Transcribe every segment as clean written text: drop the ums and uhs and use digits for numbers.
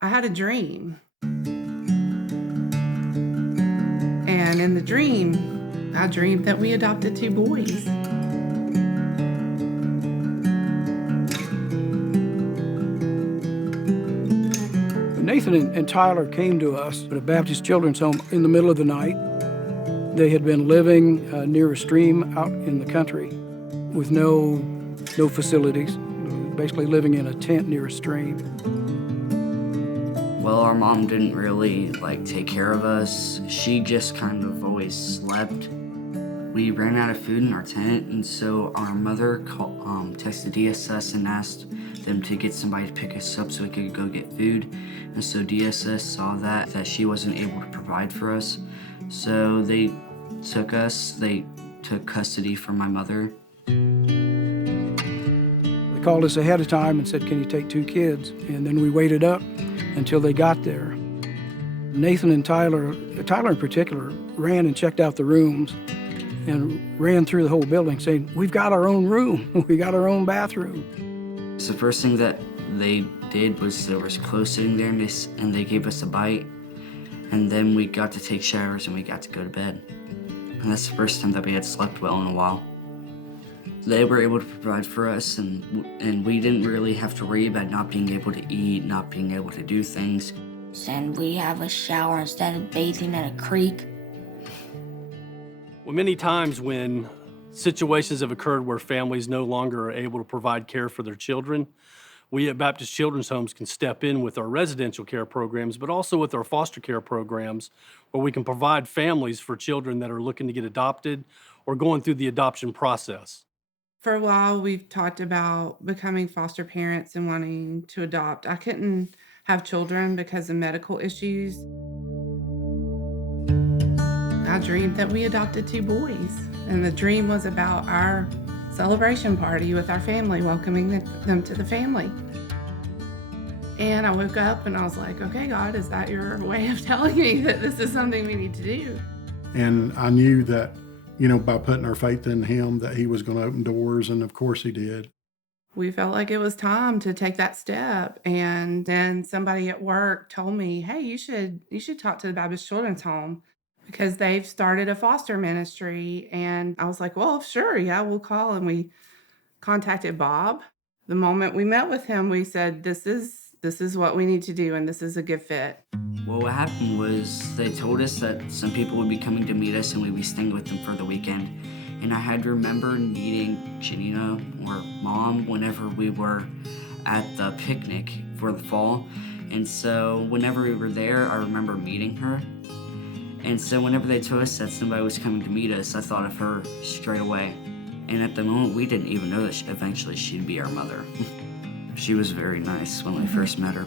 I had a dream. And in the dream, I dreamed that we adopted 2 boys. Nathan and Tyler came to us at a Baptist children's home in the middle of the night. They had been living near a stream out in the country with no facilities, basically living in a tent near a stream. Well, our mom didn't really take care of us. She just kind of always slept. We ran out of food in our tent, and so our mother texted DSS and asked them to get somebody to pick us up so we could go get food. And so DSS saw that she wasn't able to provide for us. So they took custody from my mother. They called us ahead of time and said, "Can you take 2 kids?" And then we waited up until they got there. Nathan and Tyler in particular, ran and checked out the rooms and ran through the whole building saying, "We've got our own room, we got our own bathroom." So the first thing that they did was there was clothes sitting there, and they gave us a bite, and then we got to take showers and we got to go to bed. And that's the first time that we had slept well in a while. They were able to provide for us, and we didn't really have to worry about not being able to eat, not being able to do things. And we have a shower instead of bathing in a creek. Well, many times when situations have occurred where families no longer are able to provide care for their children, we at Baptist Children's Homes can step in with our residential care programs, but also with our foster care programs, where we can provide families for children that are looking to get adopted or going through the adoption process. For a while, we've talked about becoming foster parents and wanting to adopt. I couldn't have children because of medical issues. I dreamed that we adopted 2 boys, and the dream was about our celebration party with our family, welcoming them to the family. And I woke up and I was like, okay, God, is that your way of telling me that this is something we need to do? And I knew that, by putting our faith in him, that he was going to open doors, and of course he did. We felt like it was time to take that step. And then somebody at work told me, hey, you should talk to the Baptist Children's Home because they've started a foster ministry. And I was like, well, sure, yeah, we'll call. And we contacted Bob. The moment we met with him, we said, this is what we need to do, and this is a good fit. Well, what happened was they told us that some people would be coming to meet us and we'd be staying with them for the weekend. And I had remembered meeting Janina or Mom whenever we were at the picnic for the fall. And so whenever we were there, I remember meeting her. And so whenever they told us that somebody was coming to meet us, I thought of her straight away. And at the moment, we didn't even know that eventually she'd be our mother. She was very nice when we first met her,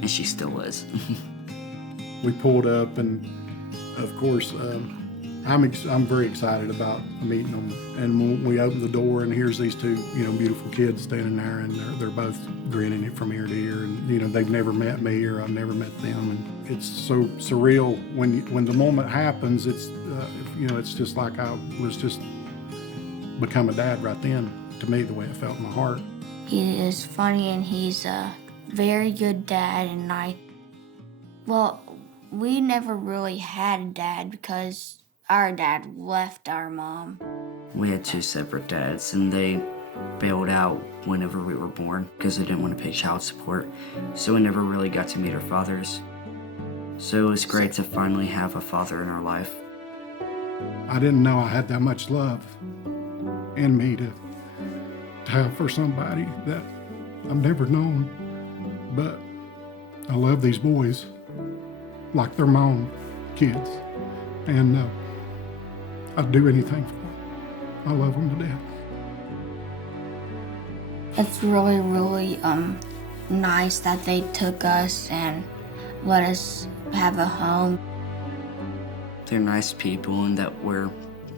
and she still is. We pulled up, and of course, I'm very excited about meeting them. And when we opened the door, and here's these 2, beautiful kids standing there, and they're both grinning it from ear to ear. And they've never met me, or I've never met them. And it's so surreal when the moment happens. It's it's just like I was just become a dad right then. To me, the way it felt in my heart. He is funny and he's a very good dad, and we never really had a dad because our dad left our mom. We had 2 separate dads, and they bailed out whenever we were born because they didn't want to pay child support. So we never really got to meet our fathers. So it was great to finally have a father in our life. I didn't know I had that much love in me to have for somebody that I've never known. But I love these boys like they're my own kids. And I'd do anything for them. I love them to death. It's really, really nice that they took us and let us have a home. They're nice people, and that we're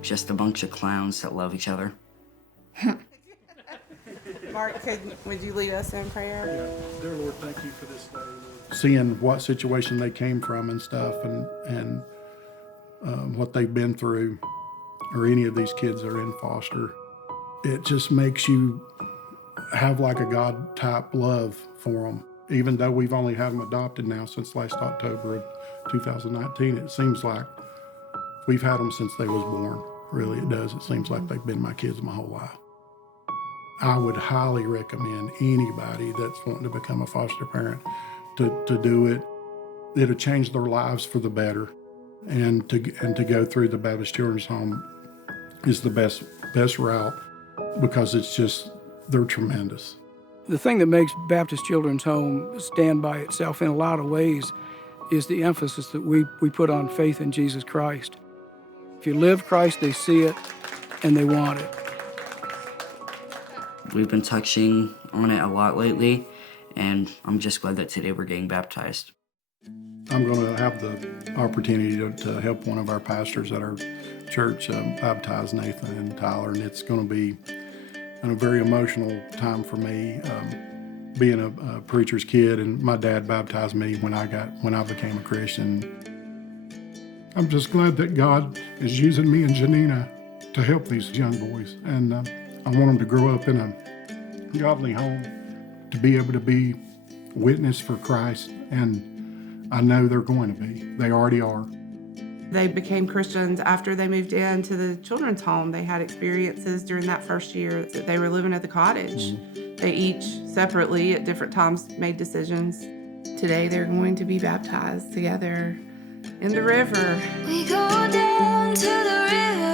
just a bunch of clowns that love each other. Mark, would you lead us in prayer? Dear Lord, thank you for this day, Lord. Seeing what situation they came from and stuff, and what they've been through, or any of these kids that are in foster, it just makes you have like a God-type love for them. Even though we've only had them adopted now since last October of 2019, it seems like we've had them since they was born. Really, it does. It seems like they've been my kids my whole life. I would highly recommend anybody that's wanting to become a foster parent to do it. It'll change their lives for the better. And to go through the Baptist Children's Home is the best route, because it's just, they're tremendous. The thing that makes Baptist Children's Home stand by itself in a lot of ways is the emphasis that we put on faith in Jesus Christ. If you live Christ, they see it and they want it. We've been touching on it a lot lately, and I'm just glad that today we're getting baptized. I'm going to have the opportunity to help one of our pastors at our church baptize Nathan and Tyler, and it's going to be a very emotional time for me. Being a preacher's kid, and my dad baptized me when I became a Christian. I'm just glad that God is using me and Janina to help these young boys, and I want them to grow up in a godly home, to be able to be witness for Christ, and I know they're going to be. They already are. They became Christians after they moved into the children's home. They had experiences during that first year that they were living at the cottage. They each separately at different times made decisions. Today they're going to be baptized together in the river. We go down to the river.